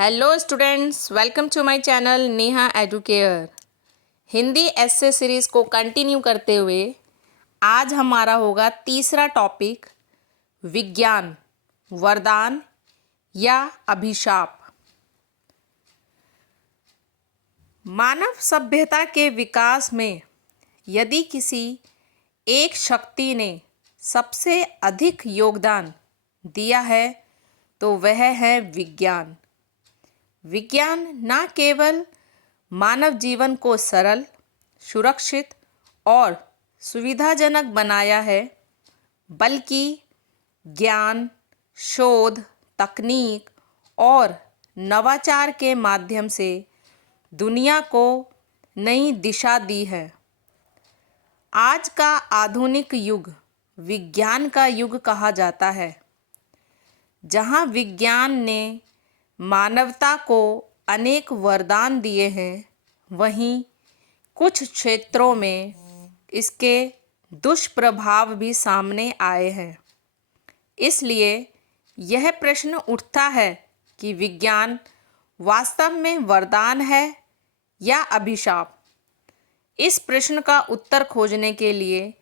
Hello students, welcome to my channel Neha Educare. Hindi essay series को continue करते हुए आज हमारा होगा तीसरा टॉपिक, विज्ञान वरदान या अभिशाप। मानव सभ्यता के विकास में यदि किसी एक शक्ति ने सबसे अधिक योगदान दिया है तो वह है विज्ञान। विज्ञान न केवल मानव जीवन को सरल, सुरक्षित और सुविधाजनक बनाया है, बल्कि ज्ञान, शोध, तकनीक और नवाचार के माध्यम से दुनिया को नई दिशा दी है। आज का आधुनिक युग विज्ञान का युग कहा जाता है, जहाँ विज्ञान ने मानवता को अनेक वरदान दिए हैं, वहीं कुछ क्षेत्रों में इसके दुष्प्रभाव भी सामने आए हैं। इसलिए यह प्रश्न उठता है कि विज्ञान वास्तव में वरदान है या अभिशाप। इस प्रश्न का उत्तर खोजने के लिए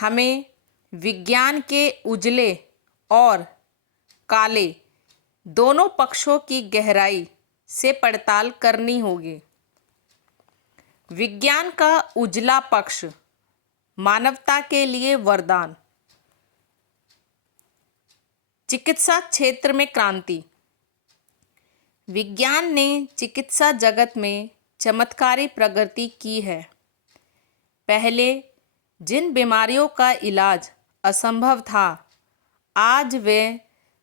हमें विज्ञान के उजले और काले दोनों पक्षों की गहराई से पड़ताल करनी होगी। विज्ञान का उजला पक्ष, मानवता के लिए वरदान। चिकित्सा क्षेत्र में क्रांति। विज्ञान ने चिकित्सा जगत में चमत्कारी प्रगति की है। पहले जिन बीमारियों का इलाज असंभव था, आज वे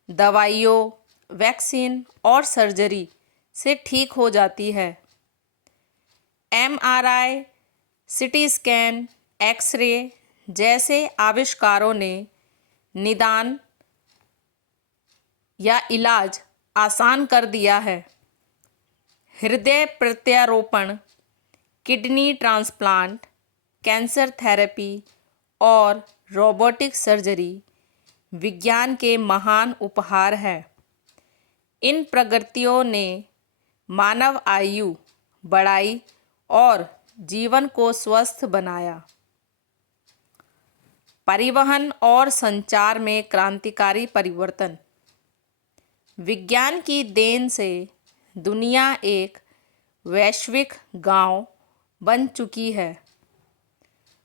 दवाइयों, वैक्सीन और सर्जरी से ठीक हो जाती है। MRI, सिटी स्कैन, एक्सरे जैसे आविष्कारों ने निदान या इलाज आसान कर दिया है। हृदय प्रत्यारोपण, किडनी ट्रांसप्लांट, कैंसर थेरेपी और रोबोटिक सर्जरी विज्ञान के महान उपहार हैं। इन प्रगतियों ने मानव आयु बढ़ाई और जीवन को स्वस्थ बनाया। परिवहन और संचार में क्रांतिकारी परिवर्तन। विज्ञान की देन से दुनिया एक वैश्विक गांव बन चुकी है।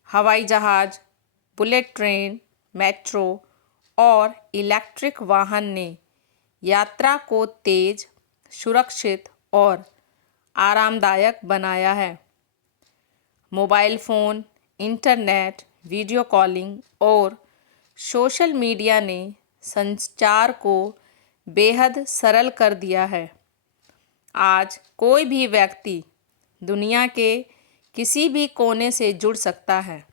हवाई जहाज, बुलेट ट्रेन, मेट्रो और इलेक्ट्रिक वाहन ने यात्रा को तेज, सुरक्षित और आरामदायक बनाया है। Mobile phone, internet, video calling और सोशल मीडिया ने संचार को बेहद सरल कर दिया है। आज कोई भी व्यक्ति दुनिया के किसी भी कोने से जुड़ सकता है।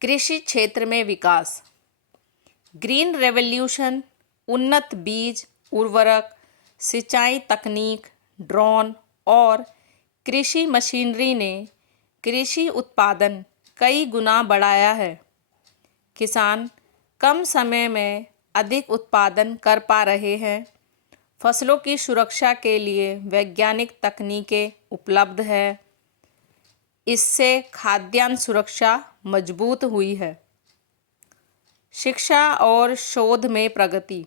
कृषि क्षेत्र में विकास। ग्रीन रेवोल्यूशन, उन्नत बीज, उर्वरक, सिंचाई तकनीक, ड्रोन और कृषि मशीनरी ने कृषि उत्पादन कई गुना बढ़ाया है। किसान कम समय में अधिक उत्पादन कर पा रहे हैं। फसलों की सुरक्षा के लिए वैज्ञानिक तकनीकें उपलब्ध है। इससे खाद्यान्न सुरक्षा मजबूत हुई है। शिक्षा और शोध में प्रगति।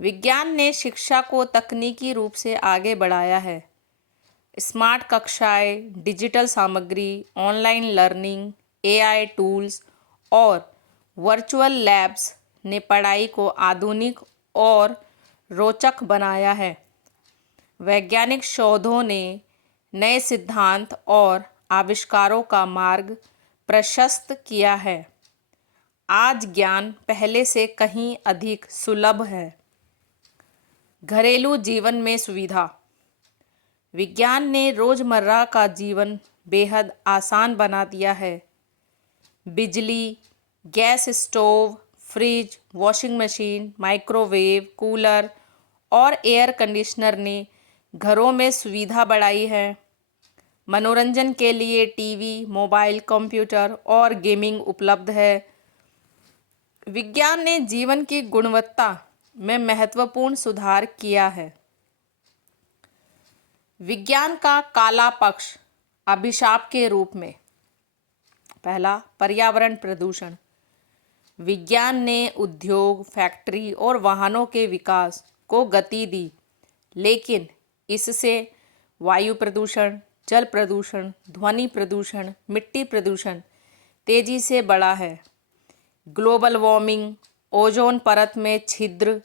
विज्ञान ने शिक्षा को तकनीकी रूप से आगे बढ़ाया है। स्मार्ट कक्षाएं, डिजिटल सामग्री, ऑनलाइन लर्निंग, AI टूल्स और वर्चुअल लैब्स ने पढ़ाई को आधुनिक और रोचक बनाया है। वैज्ञानिक शोधों ने नए सिद्धांत और आविष्कारों का मार्ग प्रशस्त किया है। आज ज्ञान पहले से कहीं अधिक सुलभ है। घरेलू जीवन में सुविधा। विज्ञान ने रोज़मर्रा का जीवन बेहद आसान बना दिया है। बिजली, gas stove, fridge, washing machine, microwave, cooler और एयर कंडीशनर ने घरों में सुविधा बढ़ाई है। मनोरंजन के लिए टीवी, मोबाइल, कंप्यूटर और गेमिंग उपलब्ध है। विज्ञान ने जीवन की गुणवत्ता में महत्वपूर्ण सुधार किया है। विज्ञान का काला पक्ष अभिशाप के रूप में। पहला, पर्यावरण प्रदूषण। विज्ञान ने उद्योग, फैक्ट्री और वाहनों के विकास को गति दी, लेकिन इससे वायु प्रदूषण, जल प्रदूषण, ध्वनि प्रदूषण, मिट्टी प्रदूषण तेजी से बढ़ा है। ग्लोबल वार्मिंग, ओजोन परत में छिद्र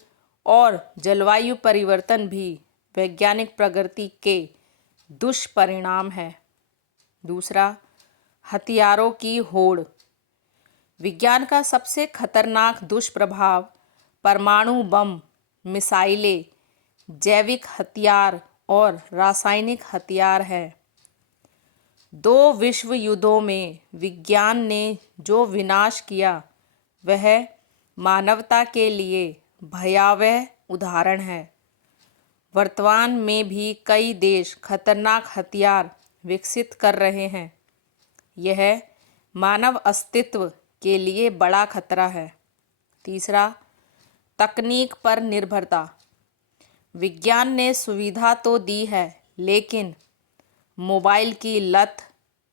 और जलवायु परिवर्तन भी वैज्ञानिक प्रगति के दुष्परिणाम है। दूसरा, हथियारों की होड़। विज्ञान का सबसे खतरनाक दुष्प्रभाव परमाणु बम, मिसाइलें, जैविक हथियार और रासायनिक हथियार है। 2 विश्व युद्धों में विज्ञान ने जो विनाश किया वह मानवता के लिए भयावह उदाहरण है। वर्तमान में भी कई देश खतरनाक हथियार विकसित कर रहे हैं। यह मानव अस्तित्व के लिए बड़ा खतरा है। तीसरा, तकनीक पर निर्भरता। विज्ञान ने सुविधा तो दी है, लेकिन मोबाइल की लत,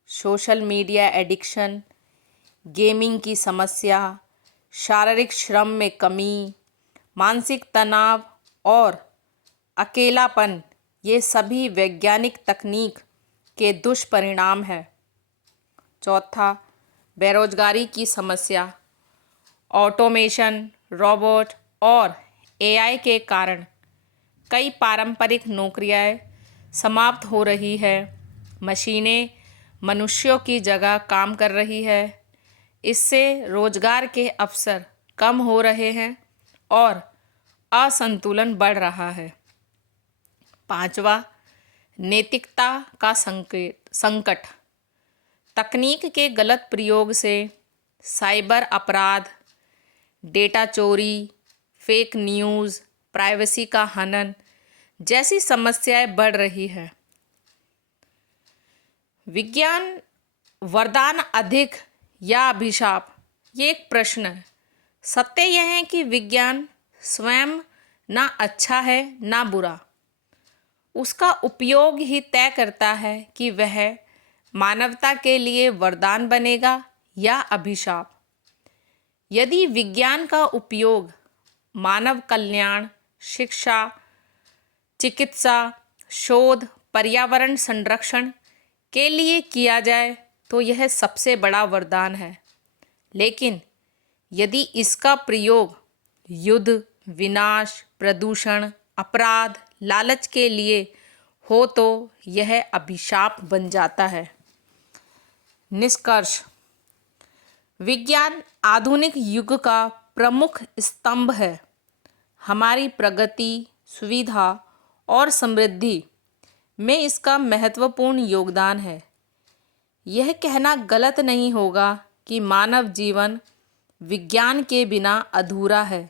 सोशल मीडिया एडिक्शन, गेमिंग की समस्या, शारीरिक श्रम में कमी, मानसिक तनाव और अकेलापन, ये सभी वैज्ञानिक तकनीक के दुष्परिणाम हैं। चौथा, बेरोजगारी की समस्या। ऑटोमेशन, रोबोट और एआई के कारण कई पारंपरिक नौकरियां समाप्त हो रही है। मशीनें मनुष्यों की जगह काम कर रही है। इससे रोजगार के अवसर कम हो रहे हैं और असंतुलन बढ़ रहा है। पांचवा, नैतिकता का संकट। तकनीक के गलत प्रयोग से साइबर अपराध, डेटा चोरी, फेक न्यूज़, प्राइवेसी का हनन जैसी समस्याएं बढ़ रही है। विज्ञान वरदान अधिक या अभिशाप, ये एक प्रश्न है। सत्य यह है कि विज्ञान स्वयं ना अच्छा है ना बुरा। उसका उपयोग ही तय करता है कि वह मानवता के लिए वरदान बनेगा या अभिशाप। यदि विज्ञान का उपयोग मानव कल्याण, शिक्षा, चिकित्सा, शोध, पर्यावरण संरक्षण के लिए किया जाए तो यह सबसे बड़ा वरदान है। लेकिन यदि इसका प्रयोग युद्ध, विनाश, प्रदूषण, अपराध, लालच के लिए हो तो यह अभिशाप बन जाता है। निष्कर्ष, विज्ञान आधुनिक युग का प्रमुख स्तंभ है। हमारी प्रगति, सुविधा और समृद्धि में इसका महत्वपूर्ण योगदान है। यह कहना गलत नहीं होगा कि मानव जीवन विज्ञान के बिना अधूरा है,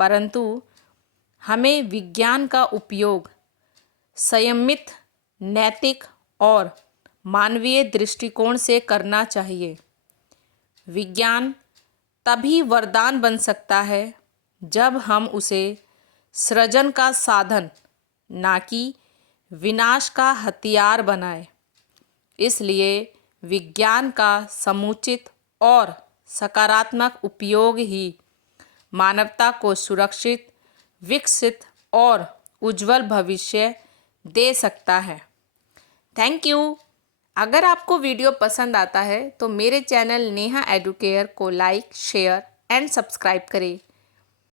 परंतु हमें विज्ञान का उपयोग संयमित, नैतिक और मानवीय दृष्टिकोण से करना चाहिए। विज्ञान तभी वरदान बन सकता है जब हम उसे सृजन का साधन, ना कि विनाश का हथियार बनाएं। इसलिए विज्ञान का समुचित और सकारात्मक उपयोग ही मानवता को सुरक्षित, विकसित और उज्जवल भविष्य दे सकता है। Thank you. अगर आपको वीडियो पसंद आता है तो मेरे चैनल नेहा एडुकेयर को लाइक, शेयर एंड सब्सक्राइब करें।